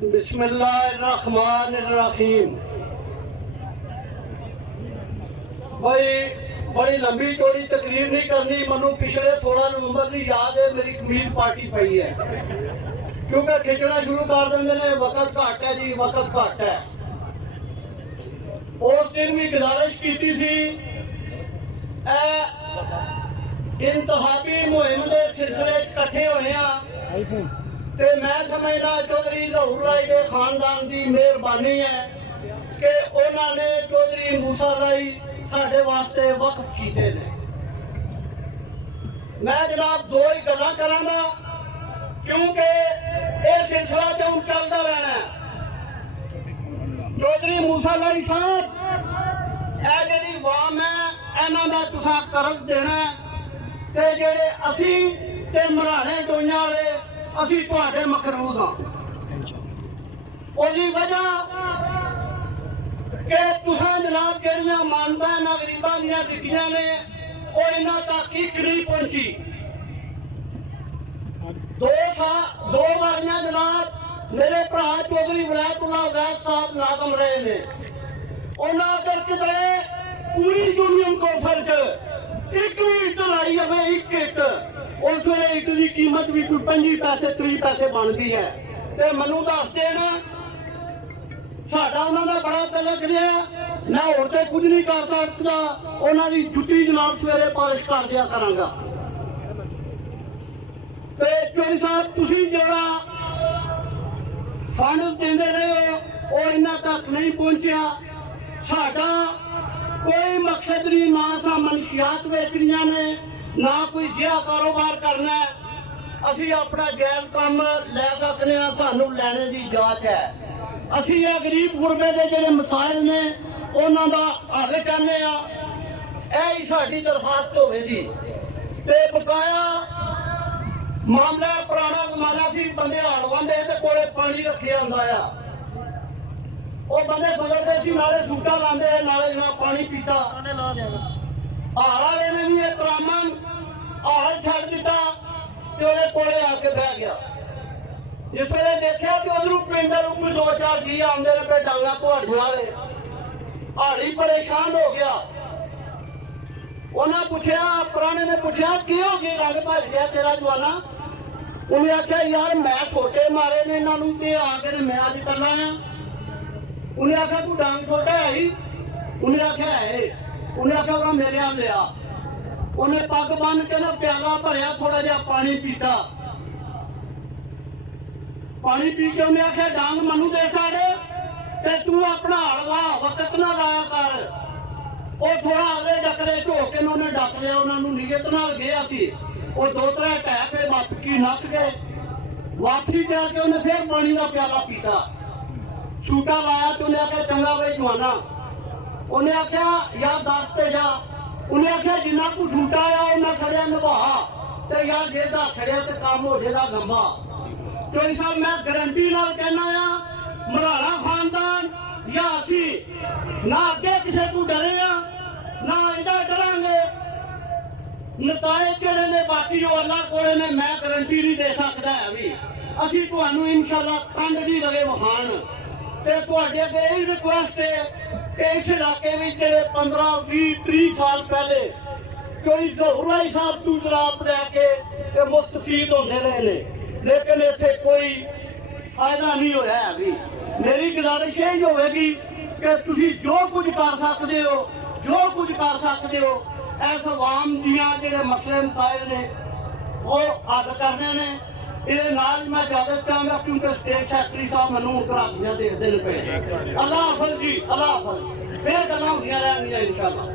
बिस्मिल्लाहिर्रहमानिर्रहीम। भाई बड़ी लंबी चौड़ी तकरीर नहीं करनी, मनु पिछले 16 नवंबर की याद है, मेरी कमीज पार्टी पई है क्योंकि खिंचना शुरू कर देंगे ने, वक्त घट है जी, वक्त घट है। उस दिन भी गुजारिश की थी इंतहाबी मुहिम के सिलसिले इकट्ठे होए हैं ते मैं समझना चौधरी ज़हूर राय के खानदान की मेहरबानी है कि उन्होंने चौधरी मूसा राय साढ़े वास्ते वक्फ किए ने। मैं जनाब दो ही गल्लां करांगा क्योंकि यह सिलसिला तो चलता रहना है। चौधरी मूसा राय साहब यह जी वाम है, इन्हों का तुसां कर्ज देना ते जेड़े असी ते मराने डोइयां वाले असी तुहाडे मकरूज हाँ। उसकी वजह कि तुसां जनाब जड़ियां मानता ना गरीबां दियां दित्तियां ने वो इन्हां तक ही नहीं पहुंची। दो बारियां जनाब मेरे भरा चौधरी वलायतुल्लाह वैद साहब नाज़म रहे ने, उन्हां अगर किधरे पूरी यूनियन कौंसल एक भी इट लाई हमें एक इट, उस वे इट की कीमत भी कोई 25 पैसे 30 पैसे बनती है। तो मनु दस देना साडा उन्होंने बड़ा तलक रहा, मैं होर तो कुछ नहीं कर सकता, उन्होंने जुटी जनाब सवेरे पालिश कर दिया करांगा। तो चौधरी साहब तुसी जोड़ा फंड देंदे रहे हो और इन्हां तक नहीं पहुंचा। साडा कोई मकसद नहीं, ना सा मनशियात बेचनिया ने, ना कोई जिहा कारोबार करना है। असी अपना जायज़ काम लै सकते हैं, सानू लैने की इजाजत है। असी ये गरीब गुरबे के जोड़े मसाइल ने उन्हों का हल करने, यही साड़ी दरखास्त होगी। तो बकाया मामला पुराना जमाना सी, बंदे हल वांदे ते कोले पानी रखे आंदा आ, वो बंदे गुजरते सी नाले सूटा लाते नाले जनाब पानी पीता। हाल वाले ने भी एहतरामन हाल छड़ दिता ते ओहदे कोले आके बह गया। जिस वे देखा कि उधरों पिंड कोई 2-4 जी आते ने पे डांगा कुहाड़ियां वाले, हाड़ी परेशान हो गया। उन्हें पूछा, पुराने ने पूछा की हो गई, रंग भज गया तेरा जवाना। उन्हें आख्या यार मैं छोटे मारे ने इन्हों के आके मैं अज करना है। उन्हें आख्या तू डांग छोटा है ही, उन्हें आख्या है। उन्हें आख्या वह मेरे हाल लिया, उन्हें पग बन के ना प्याला भरया, थोड़ा जहा पानी पीता। पानी पी के उन्हें आख्या डांग मनु दे साड़े ते तू अपना हल वाह, वक्त ना लाया कर। वो थोड़ा आगे डकरे झो के उन्हें डक लिया, उन्होंने नीयत नाल गया सी। वो 2-3 टह पे वापकी नस गए। वापसी जाके उन्हें फिर पानी का प्याला पीता, छूटा लाया तो उन्हें आख्या चंगा बई जवाना। उन्हें आख्या यार दस ते जा। उन्हें आख्या जिन्ना तू छूटा आया उन्हें सड़िया निभा, तो यार जे दस सड़िया तो काम हो जाएगा गंबा। चौधरी साहब मैं गारंटी नाल कहना आ, मराड़ा खानदान या असी ना अगे किसी को डरे आ ना इदा डरांगे। नताए जेड़े ने बाकी जो अल्लाह कोले ने, मैं गारंटी नहीं दे सकता है भी। असी तुहानू इंशाअल्लाह कंड नहीं लगे वखाण ते तुहाडे अगे यही रिक्वेस्ट है कि इस इलाके में जेड़े 15-20-30 साल पहले चौधरी ज़हूर राय साहब तू जनाब लैके मुस्तफीद होंदे रहे ने, लेकिन इत्थे कोई फायदा नहीं होया है भी। मेरी गुजारिश यही होगी कि तुसी जो कुछ कर सकते हो, जो कुछ कर सकते हो, इस अवाम दियां जेड़े मसले मसाइल ने वो हल करने ने। ये नाल मैं इजाजत चाहूँगा क्योंकि स्टेट सैकटरी साहब मैनू घरातियां देखते हैं पे। अल्लाह हाफिज़ जी, अल्लाह हाफिज़। फिर गल्लां होंदियां रहणगीयां इंशाअल्लाह।